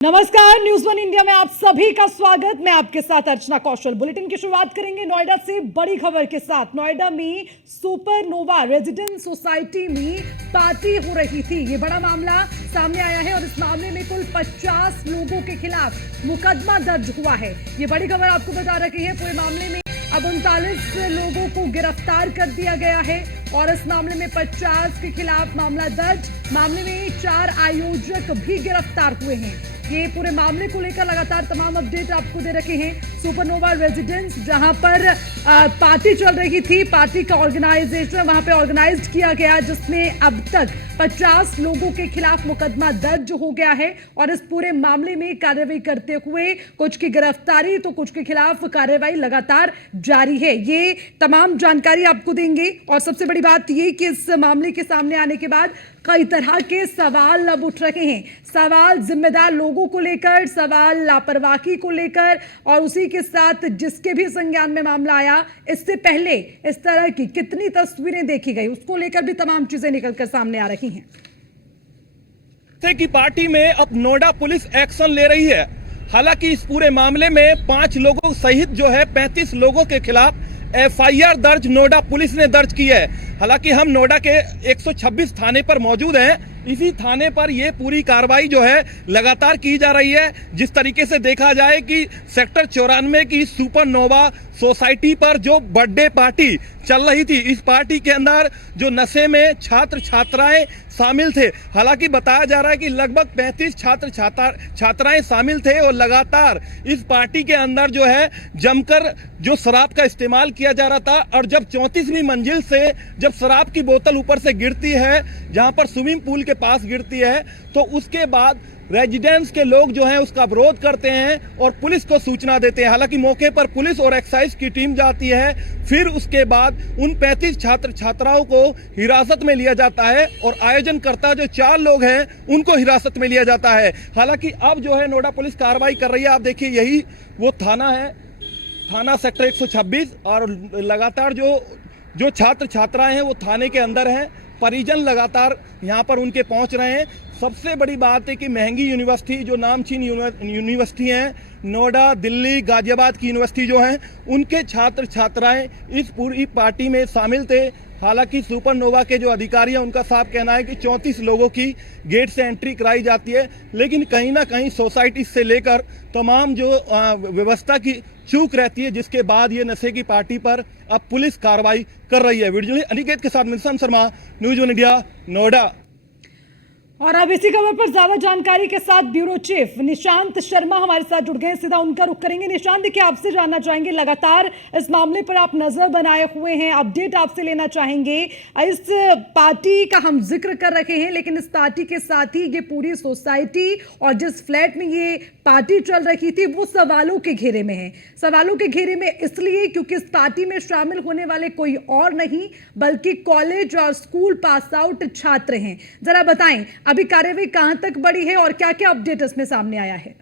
नमस्कार, news one India में आप सभी का स्वागत। मैं आपके साथ अर्चना कौशल। बुलेटिन की शुरुआत करेंगे नोएडा से बड़ी खबर के साथ। नोएडा में सुपरनोवा रेजिडेंस सोसाइटी में पार्टी हो रही थी। ये बड़ा मामला सामने आया है और इस मामले में कुल 50 लोगों के खिलाफ मुकदमा दर्ज हुआ है। ये बड़ी खबर आपको बता रही है। पूरे मामले में अब 39 लोगों को गिरफ्तार कर दिया गया है और इस मामले में 50 के खिलाफ मामला दर्ज। मामले में 4 आयोजक भी गिरफ्तार हुए हैं। ये पूरे मामले को लेकर लगातार तमाम अपडेट आपको दे रखे हैं। सुपरनोवा रेजिडेंस जहां पर पार्टी चल रही थी, पार्टी का ऑर्गेनाइजेशन वहां पे ऑर्गेनाइज किया गया, जिसमें अब तक 50 लोगों के खिलाफ मुकदमा दर्ज हो गया है और इस पूरे मामले में कार्रवाई करते हुए कुछ की गिरफ्तारी तो कुछ के खिलाफ कार्रवाई लगातार जारी है। ये तमाम जानकारी आपको देंगे और सबसे बड़ी बात ये कि इस मामले के सामने आने के बाद कई तरह के सवाल अब उठ रहे हैं। सवाल जिम्मेदार लोगों को लेकर, सवाल लापरवाही को लेकर और उसी के साथ जिसके भी संज्ञान में मामला आया, इससे पहले इस तरह की कितनी तस्वीरें देखी गई, उसको लेकर भी तमाम चीजें निकलकर सामने आ रही हैं। की पार्टी में अब नोएडा पुलिस एक्शन ले रही है। हालांकि इस पूरे मामले में 5 लोगों सहित जो है 35 लोगों के खिलाफ एफआईआर दर्ज नोएडा पुलिस ने दर्ज की है। हालांकि हम नोएडा के 126 थाने पर मौजूद हैं। इसी थाने पर यह पूरी कार्रवाई जो है लगातार की जा रही है। जिस तरीके से देखा जाए कि सेक्टर 94 की सुपरनोवा सोसाइटी पर जो बर्थडे पार्टी चल रही थी, इस पार्टी के अंदर जो नशे में छात्र छात्राएं शामिल थे। हालांकि बताया जा रहा है कि लगभग 35 छात्र छात्राएं शामिल थे और लगातार इस पार्टी के अंदर जो है जमकर जो शराब का इस्तेमाल किया जा रहा था। और जब 34वीं मंजिल से जब शराब की बोतल ऊपर से गिरती है, जहां पर स्विमिंग पूल के पास गिरती है, तो उसके बाद रेजिडेंस के लोग जो हैं उसका विरोध करते हैं और पुलिस को सूचना देते हैं। हालांकि मौके पर पुलिस और एक्साइज की टीम जाती है। फिर उसके बाद उन 35 छात्र छात्राओं को हिरासत में लिया जाता है और आयोजनकर्ता जो 4 लोग हैं उनको हिरासत में लिया जाता है। हालांकि अब जो है नोएडा पुलिस कार्रवाई कर रही है। आप देखिए, यही वो थाना है, थाना सेक्टर 126, और लगातार जो छात्र छात्राएं हैं वो थाने के अंदर हैं। परिजन लगातार यहाँ पर उनके पहुँच रहे हैं। सबसे बड़ी बात है कि महंगी यूनिवर्सिटी, जो नामचीन यूनिवर्सिटी हैं, नोएडा, दिल्ली, गाजियाबाद की यूनिवर्सिटी जो हैं, उनके छात्र छात्राएं इस पूरी पार्टी में शामिल थे। हालांकि सुपरनोवा के जो अधिकारी हैं उनका साफ कहना है कि 34 लोगों की गेट से एंट्री कराई जाती है, लेकिन कहीं ना कहीं सोसाइटी से लेकर तमाम जो व्यवस्था की चूक रहती है, जिसके बाद ये नशे की पार्टी पर अब पुलिस कार्रवाई कर रही है। वीडियो अनिकेत के साथ mission Sharma, news one India, Noida. और अब इसी खबर पर ज्यादा जानकारी के साथ ब्यूरो चीफ निशांत शर्मा हमारे साथ जुड़ गए। सीधा उनका रुख करेंगे। निशांत, देखिए, आपसे जानना चाहेंगे, लगातार इस मामले पर आप नजर बनाए हुए हैं, अपडेट आपसे लेना चाहेंगे। इस पार्टी का हम जिक्र कर रहे हैं, लेकिन इस पार्टी के साथ ही ये पूरी सोसाइटी और जिस फ्लैट में ये पार्टी चल रही थी वो सवालों के घेरे में है। सवालों के घेरे में इसलिए क्योंकि इस पार्टी में शामिल होने वाले कोई और नहीं बल्कि कॉलेज और स्कूल पास आउट छात्र हैं। जरा बताएं, अभी कार्रवाई कहां तक बढ़ी है और क्या क्या अपडेट इसमें सामने आया है?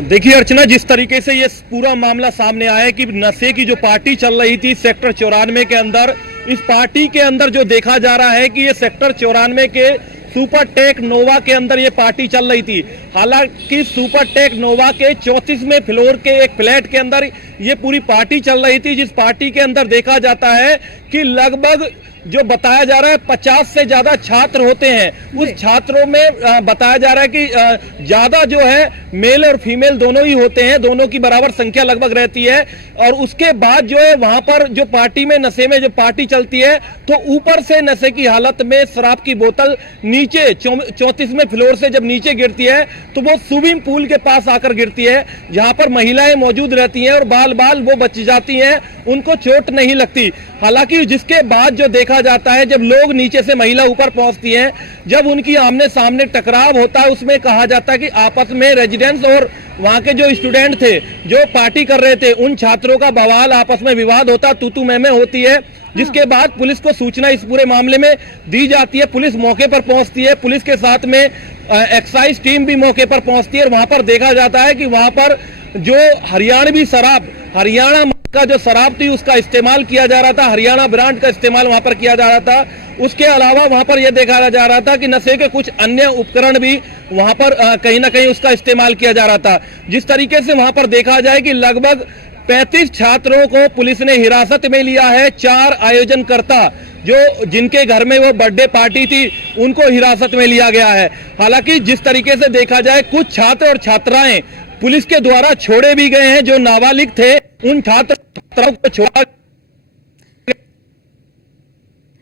देखिए अर्चना, जिस तरीके से ये पूरा मामला सामने आया है कि नशे की जो पार्टी चल रही थी सेक्टर 94 के अंदर, इस पार्टी के अंदर जो देखा जा रहा है कि ये सेक्टर 94 के सुपर टेक नोवा के अंदर ये पार्टी चल रही थी। हालांकि सुपर टेक नोवा के 34वें फ्लोर के एक फ्लैट के अंदर ये पूरी पार्टी चल रही थी, जिस पार्टी के अंदर देखा जाता है कि लगभग जो बताया जा रहा है 50 से ज्यादा छात्र होते हैं। उस छात्रों में बताया जा रहा है कि ज्यादा जो है मेल और फीमेल दोनों ही होते हैं, दोनों की बराबर संख्या लगभग रहती है। और उसके बाद जो है वहां पर जो पार्टी में नशे में जो पार्टी चलती है, तो ऊपर से नशे की हालत में शराब की बोतल नीचे 34वें फ्लोर से जब नीचे गिरती है तो वो स्विमिंग पूल के पास आकर गिरती है, जहां पर महिलाएं मौजूद रहती हैं और बाल बाल वो बच जाती हैं, उनको चोट नहीं लगती। हालांकि जिसके बाद जो देखा जाता है, जब लोग नीचे से महिला ऊपर पहुंचती हैं, जब उनकी आमने सामने टकराव होता है, उसमें कहा जाता है कि आपस में रेजिडेंट्स और वहां के जो स्टूडेंट थे जो पार्टी कर रहे थे, उन छात्रों का बवाल, आपस में विवाद होता, तू मैं होती है। जिसके बाद पुलिस को सूचना इस पूरे मामले में दी जाती है। पुलिस मौके पर पहुंचती है, पुलिस के साथ में एक्साइज टीम भी मौके पर पहुंचती है और वहां पर देखा जाता है कि वहां पर जो हरियाणवी शराब, हरियाणा का जो शराब थी उसका इस्तेमाल किया जा रहा था, हरियाणा ब्रांड का इस्तेमाल वहां पर किया जा रहा था। उसके अलावा वहां पर यह देखा जा रहा था कि नशे के कुछ अन्य उपकरण भी वहां पर कहीं ना कहीं उसका इस्तेमाल किया जा रहा था। जिस तरीके से वहां पर देखा जाए कि लगभग 35 छात्रों को पुलिस ने हिरासत में लिया है। 4 आयोजनकर्ता जो जिनके घर में वो बर्थडे पार्टी थी उनको हिरासत में लिया गया है। हालांकि जिस तरीके से देखा जाए कुछ छात्र और छात्राएं पुलिस के द्वारा छोड़े भी गए हैं। जो नाबालिग थे उन छात्र छात्राओं को छोड़ा,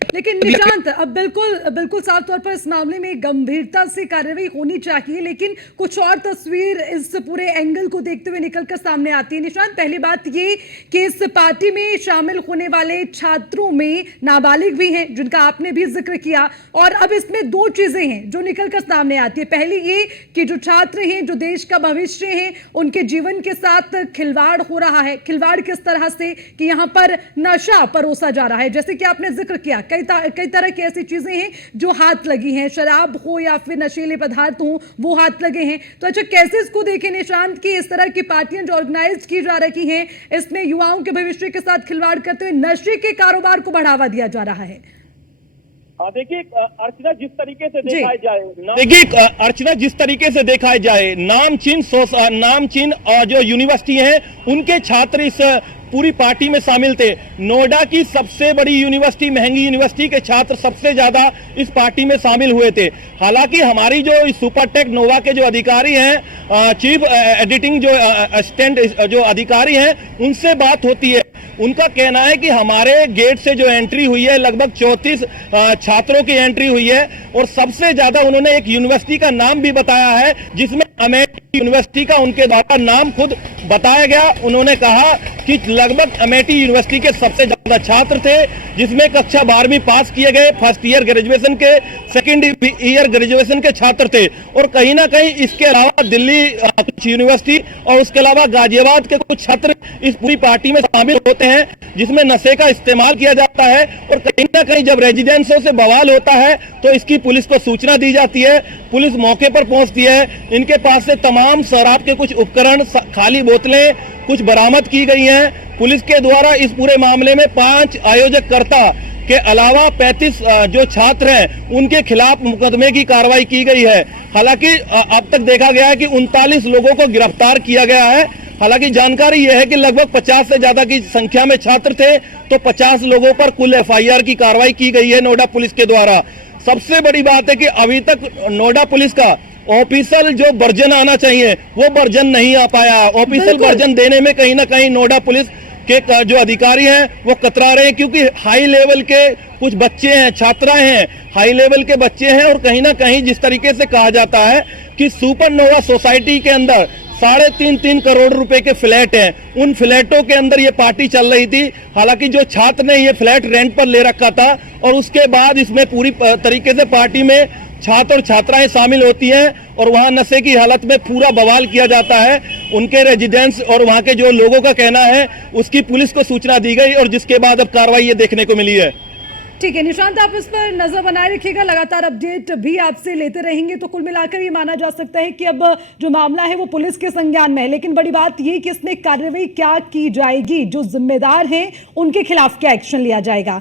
लेकिन निशांत, अब बिल्कुल साफ तौर पर इस मामले में गंभीरता से कार्रवाई होनी चाहिए, लेकिन कुछ और तस्वीर इस पूरे एंगल को देखते हुए निकलकर सामने आती है। निशांत, पहली बात ये कि इस पार्टी में शामिल होने वाले छात्रों में नाबालिग भी हैं जिनका आपने भी जिक्र किया, और अब इसमें 2 चीजें हैं जो निकलकर सामने आती है। पहली ये कि जो छात्र हैं, जो देश का भविष्य है, उनके जीवन के साथ खिलवाड़ हो रहा है। खिलवाड़ किस तरह से कि यहाँ पर नशा परोसा जा रहा है, जैसे कि आपने जिक्र किया कई तरह की ऐसी चीजें हैं जो हाथ लगी हैं, शराब हो या फिर नशीले पदार्थ हो वो हाथ लगे हैं। तो अच्छा, कैसे इसको देखें निशांत कि इस तरह की पार्टियां जो ऑर्गेनाइज की जा रही हैं, इसमें युवाओं के भविष्य के साथ खिलवाड़ करते हुए नशे के कारोबार को बढ़ावा दिया जा रहा है? देखिए अर्चना, जिस तरीके से देखा जाए नामचीन जो यूनिवर्सिटी है उनके छात्र इस पूरी पार्टी में शामिल थे। नोएडा की सबसे बड़ी यूनिवर्सिटी, महंगी यूनिवर्सिटी के छात्र सबसे ज्यादा इस पार्टी में शामिल हुए थे। हालांकि हमारी जो सुपरटेक नोवा के जो अधिकारी हैं, चीफ एडिटिंग जो असिस्टेंट जो अधिकारी हैं, उनसे बात होती है। उनका कहना है कि हमारे गेट से जो एंट्री हुई है लगभग 34 छात्रों की एंट्री हुई है, और सबसे ज्यादा उन्होंने एक यूनिवर्सिटी का नाम भी बताया है जिसमें अमेठी यूनिवर्सिटी का उनके द्वारा नाम खुद बताया गया। उन्होंने कहा कि लगभग अमेठी यूनिवर्सिटी के सबसे ज्यादा छात्र थे, जिसमें कक्षा 12वीं पास किए गए, फर्स्ट ईयर ग्रेजुएशन के, सेकेंड ईयर ग्रेजुएशन के छात्र थे। और कहीं ना कहीं इसके अलावा दिल्ली कुछ यूनिवर्सिटी और उसके अलावा गाजियाबाद के कुछ छात्र इस पूरी पार्टी में शामिल होते हैं जिसमें नशे का इस्तेमाल किया जाता है। और कहीं ना कहीं जब रेजिडेंसों से बवाल होता है तो इसकी पुलिस को सूचना दी जाती है, पुलिस मौके पर पहुंचती है। इनके पास से तमाम शराब के कुछ उपकरण, खाली बोतलें कुछ बरामद की गई हैं। पुलिस के द्वारा इस पूरे मामले में 5 आयोजककर्ता के अलावा 35 जो छात्र हैं उनके खिलाफ मुकदमे की कार्रवाई की गई है। हालांकि अब तक देखा गया है कि 39 लोगों को गिरफ्तार किया गया है। हालांकि जानकारी यह है कि लगभग 50 से ज्यादा की संख्या में छात्र थे, तो 50 लोगों पर कुल FIR की कार्रवाई की गई है नोएडा पुलिस के द्वारा। सबसे बड़ी बात है कि अभी तक नोएडा पुलिस का ऑफिशियल जो वर्जन आना चाहिए वो वर्जन नहीं आ पाया। ऑफिशियल वर्जन देने में कहीं ना कहीं नोएडा पुलिस के जो अधिकारी हैं वो कतरा रहे हैं, क्योंकि हाई लेवल के कुछ बच्चे हैं, छात्राएं हैं, हाई लेवल के बच्चे हैं। और कहीं ना कहीं जिस तरीके से कहा जाता है कि सुपरनोवा सोसाइटी के अंदर 3.5 करोड़ रुपए के फ्लैट हैं, उन फ्लैटों के अंदर ये पार्टी चल रही थी। हालांकि जो छात्र ने ये फ्लैट रेंट पर ले रखा था, और उसके बाद इसमें पूरी तरीके से पार्टी में छात्र और छात्राएं शामिल होती हैं और वहां नशे की हालत में पूरा बवाल किया जाता है। उनके रेजिडेंस और वहां के जो लोगों का कहना है उसकी पुलिस को सूचना दी गई, और जिसके बाद अब कार्रवाई ये देखने को मिली है। ठीक है निशांत, आप इस पर नजर बनाए रखिएगा, लगातार अपडेट भी आपसे लेते रहेंगे। तो कुल मिलाकर ये माना जा सकता है कि अब जो मामला है वो पुलिस के संज्ञान में है, लेकिन बड़ी बात ये कि इसमें कार्रवाई क्या की जाएगी, जो जिम्मेदार हैं उनके खिलाफ क्या एक्शन लिया जाएगा।